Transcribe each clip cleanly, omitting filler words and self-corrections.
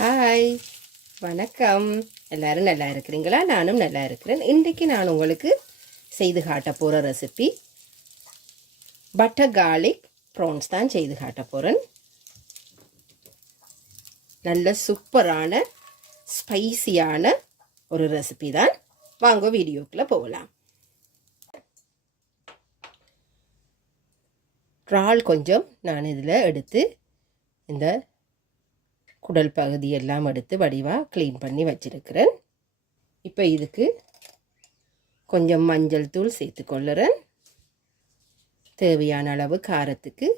Hi, வணக்கம். எல்லாரும் நல்லா இருக்கிறீங்களா? நானும் நல்லா இருக்கிறேன். இன்றைக்கு நான் உங்களுக்கு செய்து காட்ட போகிற ரெசிபி பட்டர் கார்லிக் ப்ரான்ஸ் தான் செய்து காட்ட போகிறேன். நல்ல சூப்பரான ஸ்பைசியான ஒரு ரெசிபி தான். வாங்க வீடியோக்குள்ளே போகலாம். இறால் கொஞ்சம் நான் இதில் எடுத்து இந்த குடல் பகுதி எல்லாம் எடுத்து வடிவாக க்ளீன் பண்ணி வச்சிருக்கிறேன். இப்போ இதுக்கு கொஞ்சம் மஞ்சள் தூள் சேர்த்துக்கொள்ளுறேன். தேவையான அளவு காரத்துக்கு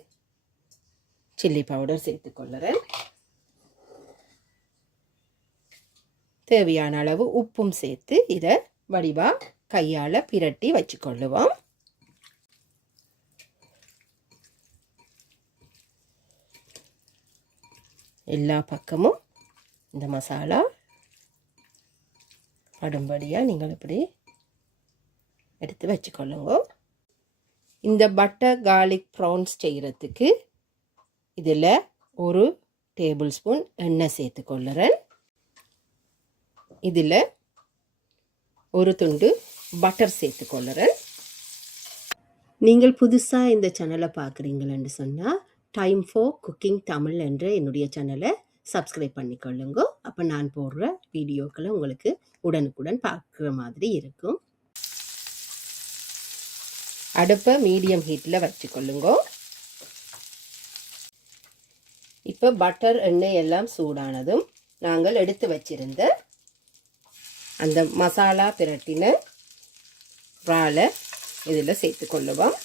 சில்லி பவுடர் சேர்த்துக்கொள்ளுறேன். தேவையான அளவு உப்பும் சேர்த்து இதை வடிவாக கையால் பிரட்டி வச்சுக்கொள்ளுவோம். எல்லா பக்கமும் இந்த மசாலா படும்படியாக நீங்கள் இப்படி எடுத்து வச்சுக்கொள்ளுங்க. இந்த பட்டர் கார்லிக் ப்ரான்ஸ் செய்கிறதுக்கு இதில் 1 டேபிள் ஸ்பூன் எண்ணெய் சேர்த்துக்கொள்ளுறேன். இதில் 1 துண்டு பட்டர் சேர்த்துக்கொள்ளுறேன். நீங்கள் புதுசாக இந்த சேனலை பார்க்குறீங்களன்னு சொன்னால் டைம் ஃபார் குக்கிங் தமிழ் என்ற என்னுடைய சேனலை சப்ஸ்கிரைப் பண்ணிக்கொள்ளுங்க. அப்போ நான் போடுற வீடியோக்களை உங்களுக்கு உடனுக்குடன் பார்க்குற மாதிரி இருக்கும். அடுப்பை மீடியம் ஹீட்டில் வச்சுக்கொள்ளுங்க. இப்போ பட்டர் எண்ணெய் எல்லாம் சூடானதும் நாங்கள் எடுத்து வச்சிருந்த அந்த மசாலா பிரட்டின இறாலை இதில் சேர்த்துக்கொள்ளுவோம்.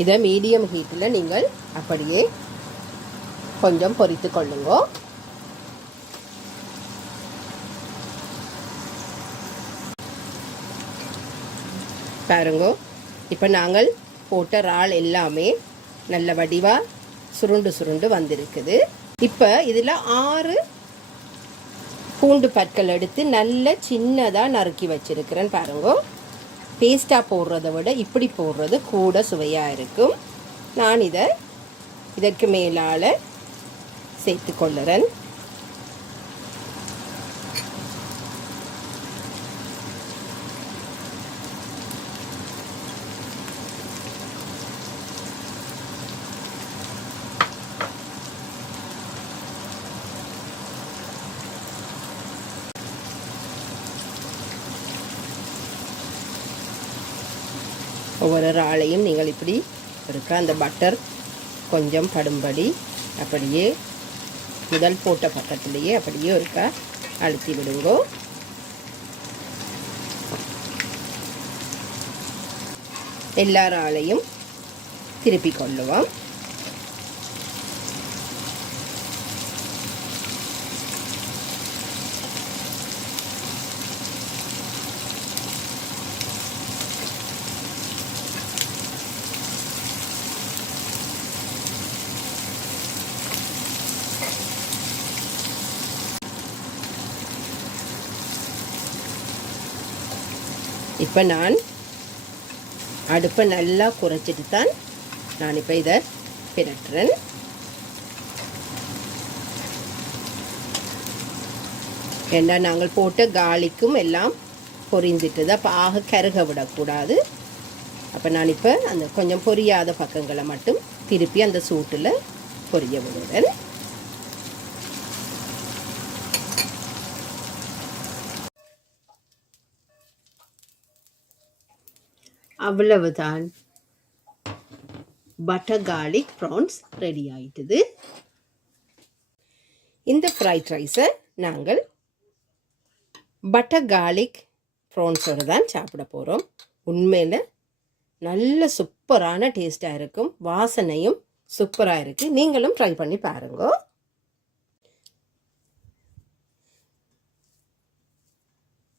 இதை மீடியம் ஹீட்டில் நீங்கள் அப்படியே கொஞ்சம் பொரித்து கொள்ளுங்க. பாருங்க, இப்போ நாங்கள் போட்ட இறால் எல்லாமே நல்ல வடிவாக சுருண்டு சுருண்டு வந்திருக்குது. இப்போ இதில் 6 பூண்டு பற்கள் எடுத்து நல்ல சின்னதாக நறுக்கி வச்சிருக்கிறேன். பாருங்க, பேஸ்ட்டாக போடுறதை விட இப்படி போடுறது கூட சுவையாக இருக்கும். நான் இதற்கு மேலால் சேர்த்துக்கொள்ளுறேன். ஒவ்வொரு இறாலையும் நீங்கள் இப்படி இருக்க அந்த பட்டர் கொஞ்சம் படும்படி அப்படியே முதல் போட்ட பக்கத்துலேயே அப்படியே ஒருக்கா அழுத்தி விடுங்க. எல்லா இறாலையும் திருப்பி கொள்ளுவோம். இப்போ நான் அடுப்பை நல்லா குறைச்சிட்டு தான் நான் இப்போ இதை பிரட்டுறேன். ஏன்னா நாங்கள் போட்ட கார்லிக்கும் எல்லாம் பொரிஞ்சிட்டுது. அப்போ ஆக கருக விடக்கூடாது. அப்போ நான் இப்போ அந்த கொஞ்சம் பொரியாத பக்கங்களை மட்டும் திருப்பி அந்த சூட்டில் பொரிய விடுறேன். அவ்வளவுதான், பட்டர் கார்லிக் ப்ரான்ஸ் ரெடி ஆயிட்டுது. இந்த ஃப்ரைட் ரைஸை நாங்கள் பட்டர் கார்லிக் ப்ரான்ஸோடு தான் சாப்பிட போகிறோம். உண்மையில் நல்ல சூப்பரான டேஸ்ட்டாக இருக்கும். வாசனையும் சூப்பராக இருக்குது. நீங்களும் ட்ரை பண்ணி பாருங்க.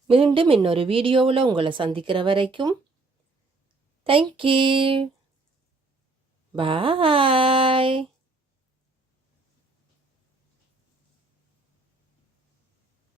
மீண்டும் இன்னொரு வீடியோவில் உங்களை சந்திக்கிற வரைக்கும் Thank you. Bye.